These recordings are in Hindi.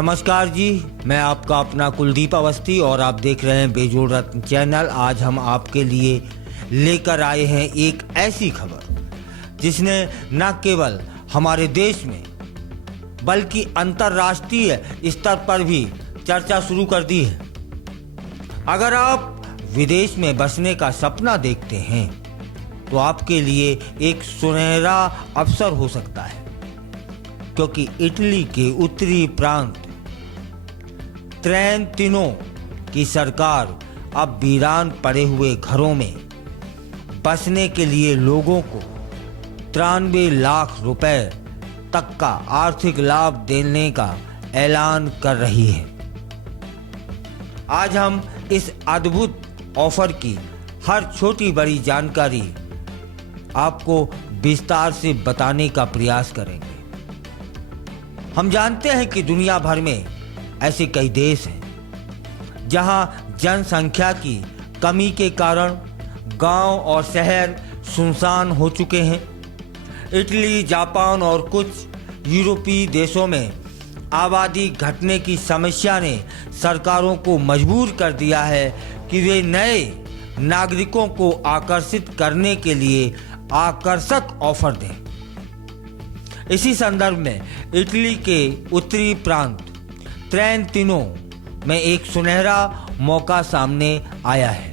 नमस्कार जी, मैं आपका अपना कुलदीप अवस्थी और आप देख रहे हैं बेजोड़ रत्न चैनल। आज हम आपके लिए लेकर आए हैं एक ऐसी खबर जिसने न केवल हमारे देश में बल्कि अंतर्राष्ट्रीय स्तर पर भी चर्चा शुरू कर दी है। अगर आप विदेश में बसने का सपना देखते हैं तो आपके लिए एक सुनहरा अवसर हो सकता है, क्योंकि इटली के उत्तरी प्रांत ट्रेंटिनो की सरकार अब वीरान पड़े हुए घरों में बसने के लिए लोगों को 93 लाख रुपए तक का आर्थिक लाभ देने का ऐलान कर रही है। आज हम इस अद्भुत ऑफर की हर छोटी बड़ी जानकारी आपको विस्तार से बताने का प्रयास करेंगे। हम जानते हैं कि दुनिया भर में ऐसे कई देश हैं जहां जनसंख्या की कमी के कारण गांव और शहर सुनसान हो चुके हैं। इटली, जापान और कुछ यूरोपीय देशों में आबादी घटने की समस्या ने सरकारों को मजबूर कर दिया है कि वे नए नागरिकों को आकर्षित करने के लिए आकर्षक ऑफर दें। इसी संदर्भ में इटली के उत्तरी प्रांत ट्रेंटिनो में एक सुनहरा मौका सामने आया है।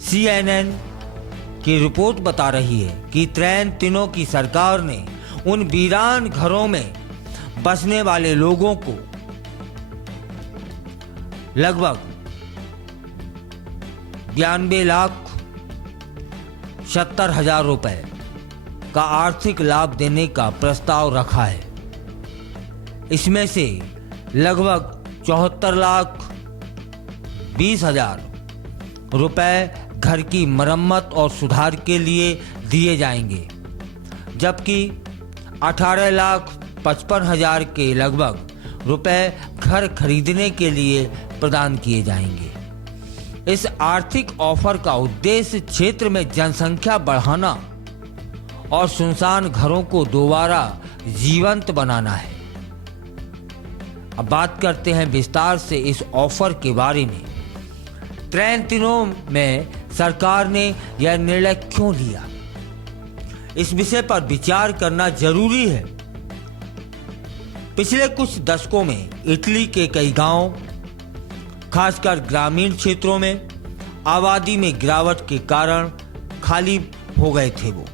CNN की रिपोर्ट बता रही है कि ट्रेंटिनो की सरकार ने उन वीरान घरों में बसने वाले लोगों को लगभग 92,70,000 रुपए का आर्थिक लाभ देने का प्रस्ताव रखा है। इसमें से लगभग 74,20,000 रुपए घर की मरम्मत और सुधार के लिए दिए जाएंगे, जबकि 18,55,000 के लगभग रुपए घर खरीदने के लिए प्रदान किए जाएंगे। इस आर्थिक ऑफर का उद्देश्य क्षेत्र में जनसंख्या बढ़ाना और सुनसान घरों को दोबारा जीवंत बनाना है। अब बात करते हैं विस्तार से इस ऑफर के बारे में। ट्रेंटिनो में सरकार ने यह निर्णय क्यों लिया, इस विषय पर विचार करना जरूरी है। पिछले कुछ दशकों में इटली के कई गांव, खासकर ग्रामीण क्षेत्रों में आबादी में गिरावट के कारण खाली हो गए थे। वो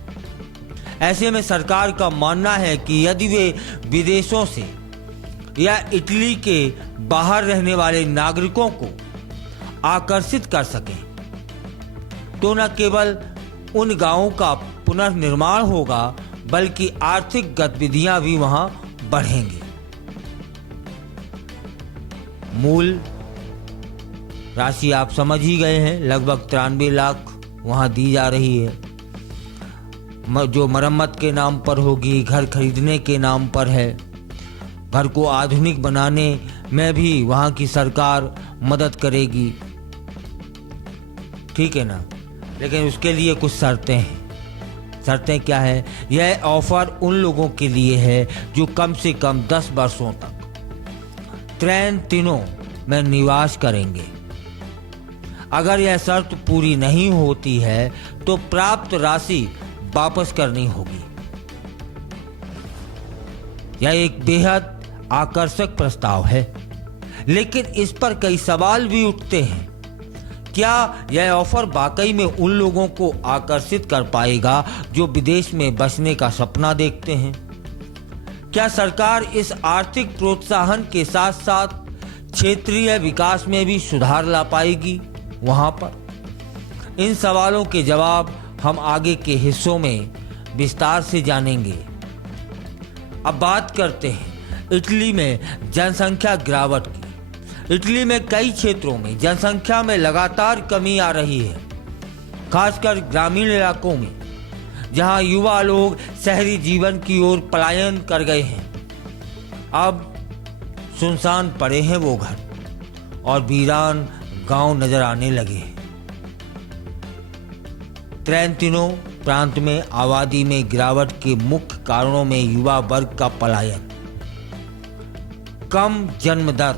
ऐसे में सरकार का मानना है कि यदि वे विदेशों से या इटली के बाहर रहने वाले नागरिकों को आकर्षित कर सकें तो न केवल उन गांवों का पुनर्निर्माण होगा बल्कि आर्थिक गतिविधियां भी वहां बढ़ेंगी। मूल राशि आप समझ ही गए हैं, लगभग 93 लाख वहां दी जा रही है, जो मरम्मत के नाम पर होगी, घर खरीदने के नाम पर है। घर को आधुनिक बनाने में भी वहां की सरकार मदद करेगी, ठीक है ना। लेकिन उसके लिए कुछ शर्तें हैं। शर्तें क्या है? यह ऑफर उन लोगों के लिए है जो कम से कम 10 वर्षों तक ट्रेंटिनो में निवास करेंगे। अगर यह शर्त पूरी नहीं होती है तो प्राप्त राशि वापस करनी होगी। यह एक बेहद आकर्षक प्रस्ताव है, लेकिन इस पर कई सवाल भी उठते हैं। क्या यह ऑफर वाकई में उन लोगों को आकर्षित कर पाएगा जो विदेश में बसने का सपना देखते हैं? क्या सरकार इस आर्थिक प्रोत्साहन के साथ साथ क्षेत्रीय विकास में भी सुधार ला पाएगी वहां पर? इन सवालों के जवाब हम आगे के हिस्सों में विस्तार से जानेंगे। अब बात करते हैं इटली में जनसंख्या गिरावट की। इटली में कई क्षेत्रों में जनसंख्या में लगातार कमी आ रही है, खासकर ग्रामीण इलाकों में, जहां युवा लोग शहरी जीवन की ओर पलायन कर गए हैं। अब सुनसान पड़े हैं वो घर और वीरान गांव नजर आने लगे हैं। ट्रेंटिनो प्रांत में आबादी में गिरावट के मुख्य कारणों में युवा वर्ग का पलायन, कम जन्म दर,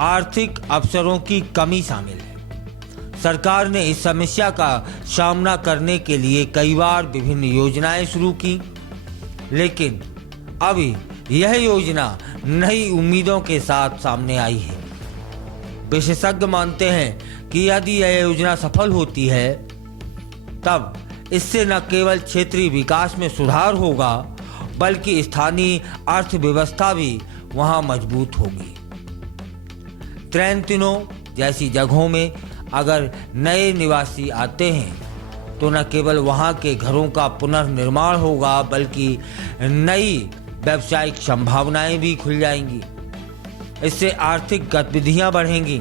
आर्थिक अवसरों की कमी शामिल है। सरकार ने इस समस्या का सामना करने के लिए कई बार विभिन्न योजनाएं शुरू की, लेकिन अभी यह योजना नई उम्मीदों के साथ सामने आई है। विशेषज्ञ मानते हैं कि यदि यह योजना सफल होती है तब इससे न केवल क्षेत्रीय विकास में सुधार होगा बल्कि स्थानीय अर्थव्यवस्था भी वहां मजबूत होगी। ट्रेंटिनो जैसी जगहों में अगर नए निवासी आते हैं तो न केवल वहां के घरों का पुनर्निर्माण होगा बल्कि नई व्यावसायिक संभावनाएं भी खुल जाएंगी। इससे आर्थिक गतिविधियां बढ़ेंगी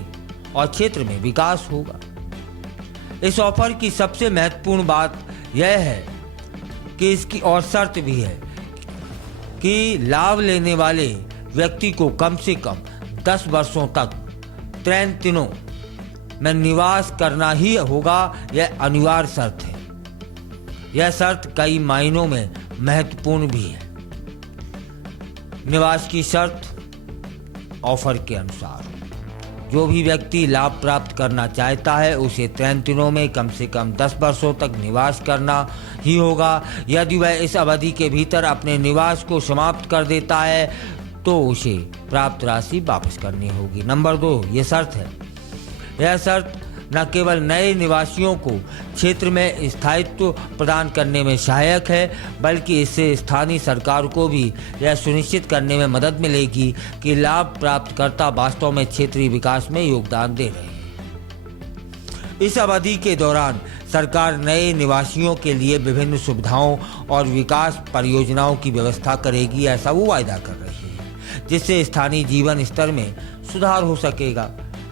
और क्षेत्र में विकास होगा। इस ऑफर की सबसे महत्वपूर्ण बात यह है कि इसकी और शर्त भी है कि लाभ लेने वाले व्यक्ति को कम से कम 10 वर्षों तक ट्रेंटिनो में निवास करना ही होगा। यह अनिवार्य शर्त है। यह शर्त कई मायनों में महत्वपूर्ण भी है। निवास की शर्त ऑफर के अनुसार जो भी व्यक्ति लाभ प्राप्त करना चाहता है उसे ट्रेंटिनो में कम से कम 10 वर्षों तक निवास करना ही होगा। यदि वह इस अवधि के भीतर अपने निवास को समाप्त कर देता है तो उसे प्राप्त राशि वापस करनी होगी। नंबर 2, यह शर्त है। यह शर्त न केवल नए निवासियों को क्षेत्र में स्थायित्व प्रदान करने में सहायक है बल्कि इससे स्थानीय सरकार को भी यह सुनिश्चित करने में मदद मिलेगी कि लाभ प्राप्तकर्ता वास्तव में क्षेत्रीय विकास में योगदान दे रहे हैं। इस अवधि के दौरान सरकार नए निवासियों के लिए विभिन्न सुविधाओं और विकास परियोजनाओं की व्यवस्था करेगी, ऐसा वो वायदा कर रही है, जिससे स्थानीय जीवन स्तर में सुधार हो सकेगा।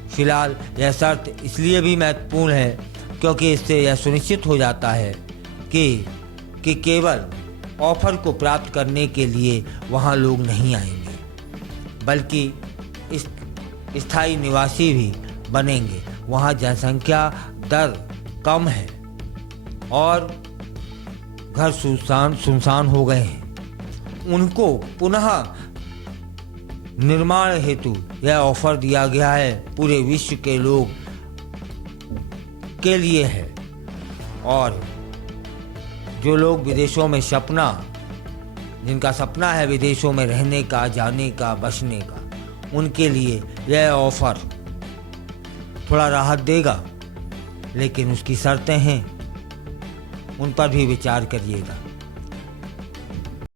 फिलहाल यह शर्त इसलिए भी महत्वपूर्ण है क्योंकि इससे यह सुनिश्चित हो जाता है कि केवल ऑफर को प्राप्त करने के लिए वहां लोग नहीं आएंगे बल्कि स्थायी निवासी भी बनेंगे। वहां जनसंख्या दर कम है और घर सुनसान हो गए हैं। उनको पुनः निर्माण हेतु यह ऑफर दिया गया है। पूरे विश्व के लोग के लिए है और जो लोग विदेशों में जिनका सपना है विदेशों में रहने का, जाने का, बसने का, उनके लिए यह ऑफर थोड़ा राहत देगा, लेकिन उसकी शर्तें हैं, उन पर भी विचार करिएगा।